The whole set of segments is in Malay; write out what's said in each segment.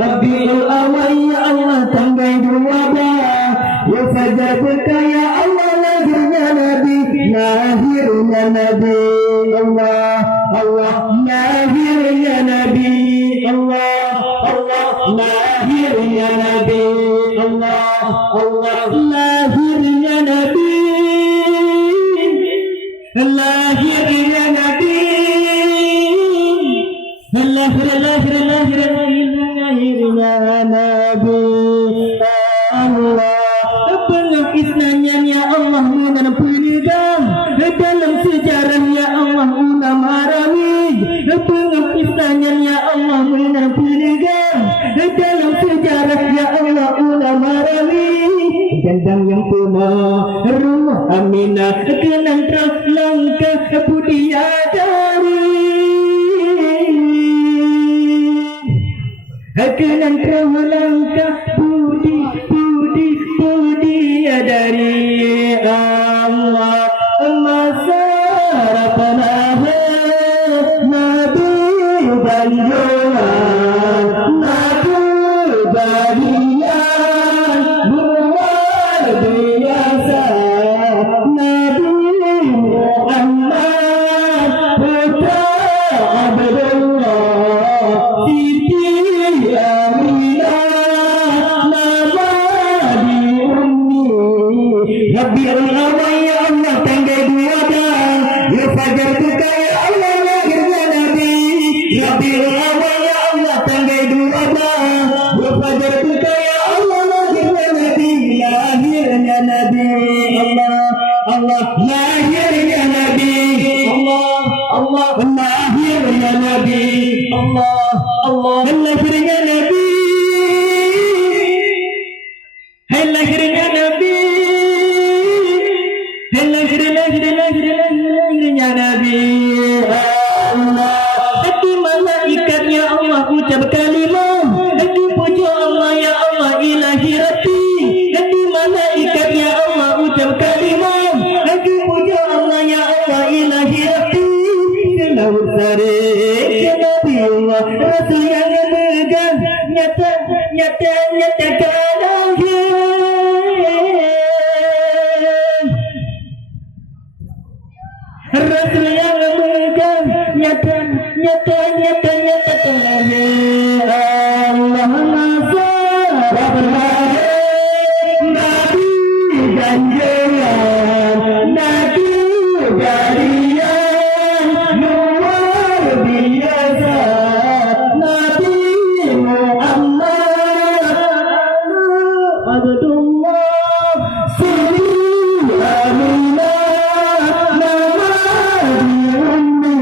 Rabiul awal ya Allah tanggal 12 ya fajar berkah ya Allah lahirnya Nabi lahirnya Nabi Allah Allah lahirnya Nabi Allah Allah lahirnya Nabi Allah Allah lahirnya Nabi lahirnya Nabi lahirnya Nabi Allah pengisnanya ya Allah menempelkan dalam sejarah ya Allah ulama Arabi pengisnanya ya Allah menempelkan dalam sejarah ya Allah ulama Arabi gendang yang punah rumah Aminah kenang terus langkah Budiadari kenang terus langkah Budiadari Allah masyarakat Nabi Banjuran Nabi Badian luar biasa Nabi Muhammad putra Abdullah Siti Aminah nama di ummi Rabiul awal ya Allah tanggal 12 ya fajar buka ya Allah lahirnya Nabi Rabiul awal ya Allah tanggal 12 ya fajar buka ya Allah lahirnya Nabi lahirnya Nabi Allah Allah lahirnya Nabi Allah Allah lahirnya Nabi Allah Allah lahirnya Nabi hai lahirnya Nabi lahirnya Nabi Allah hati malaikatnya Allah ucap kalimah hati puja Allah ya Allah ilahi hati hati malaikatnya Allah ucap kalimah hati puja Allah ya Allah ilahi hati selawat sare ke Nabi Allah Rasul yang memegang nyata Rasul yang memegang nyata Allah masyarakat Nabi ganjaran Nabi jadian luar biasa Nabi Muhammad Abdullah Siti Aminah nama di ummi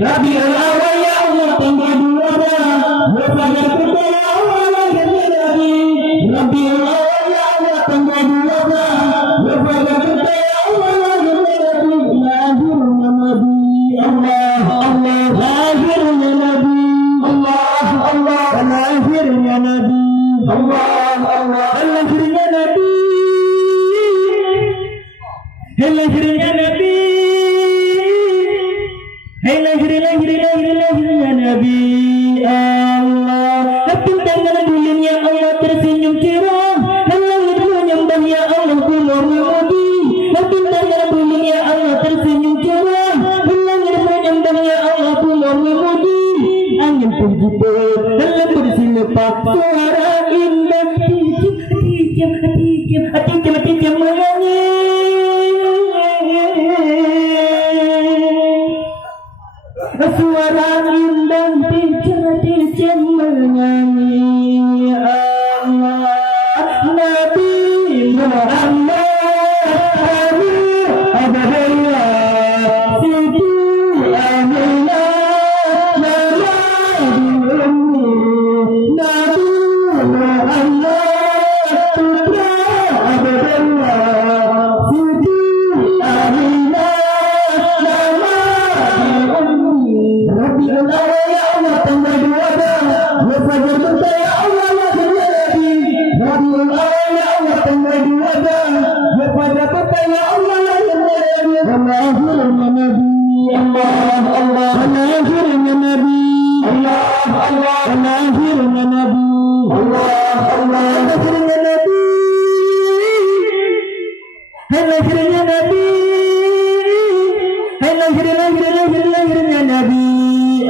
Rabiul awal ya Allah tanggal 12 fajar buka ya Allah lahirnya Nabi Rabiul awal ya Allah tanggal 12 fajar buka ya Allah lahirnya Nabi lahirnya Nabi Allah Allah lahirnya Nabi Allah Allah lahirnya Nabi Allah Allah lahirnya Nabi lahirnya Nabi lahirnya Nabi Allah tangan bulannya Allah tersenyum cerah langit menyembah ya Allah kumur memuji tangan bulannya Allah tersenyum cerah langit menyembah ya Allah kumur memuji angin pun jubel dalam bersilepah suara indah hati-hati menyanyi suara indah tiap menyanyi Allah Nabi Muhammad Abdullah Siti Aminah nama di ummi Nabi Muhammad putra lahirnya Nabi. Allah Allah, lahirnya Nabi. Hai lahirnya Nabi. Hai lahirnya Nabi.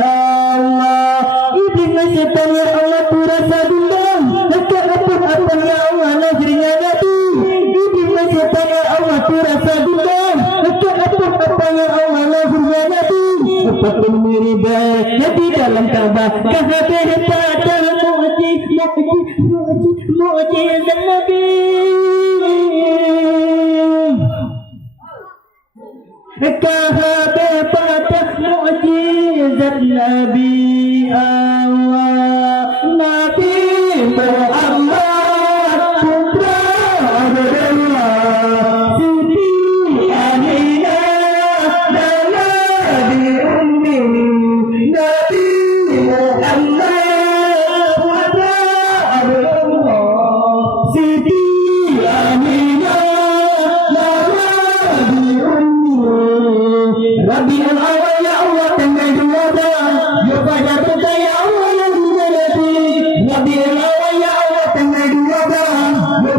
Allah, iblis setan ya Allah kurasa bimbang. Dekat apa ya Allah lahirnya Nabi. Iblis setan ya Allah kurasa bimbang. Dekat apa ya Allah lahirnya Nabi. Apapun merida Nabi dalam Ka'bah. Kehebatan mukjizat Nabi. Kehebatan mukjizat Nabi Allah. Nabi Muhammad putra Allah. Siti Aminah dan Nabi Ummi. Nabi Muhammad putra Allah. Siti Aminah dan Nabi Ummi. Rabiul awal ya Allah tanggal 2 ya pada kita ya Allah yang Nabi. Rabiul awal ya Allah tanggal 2 ya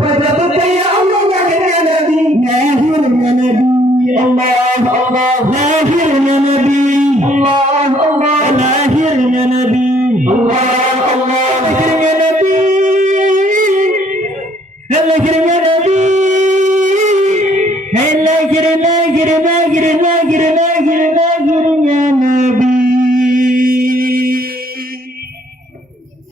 pada kita ya Allah yang Nabi. Lahirnya Nabi Allah Allah, lahirnya Nabi Allah Allah, lahirnya Nabi Allah Allah, lahirnya Nabi, lahirnya Nabi.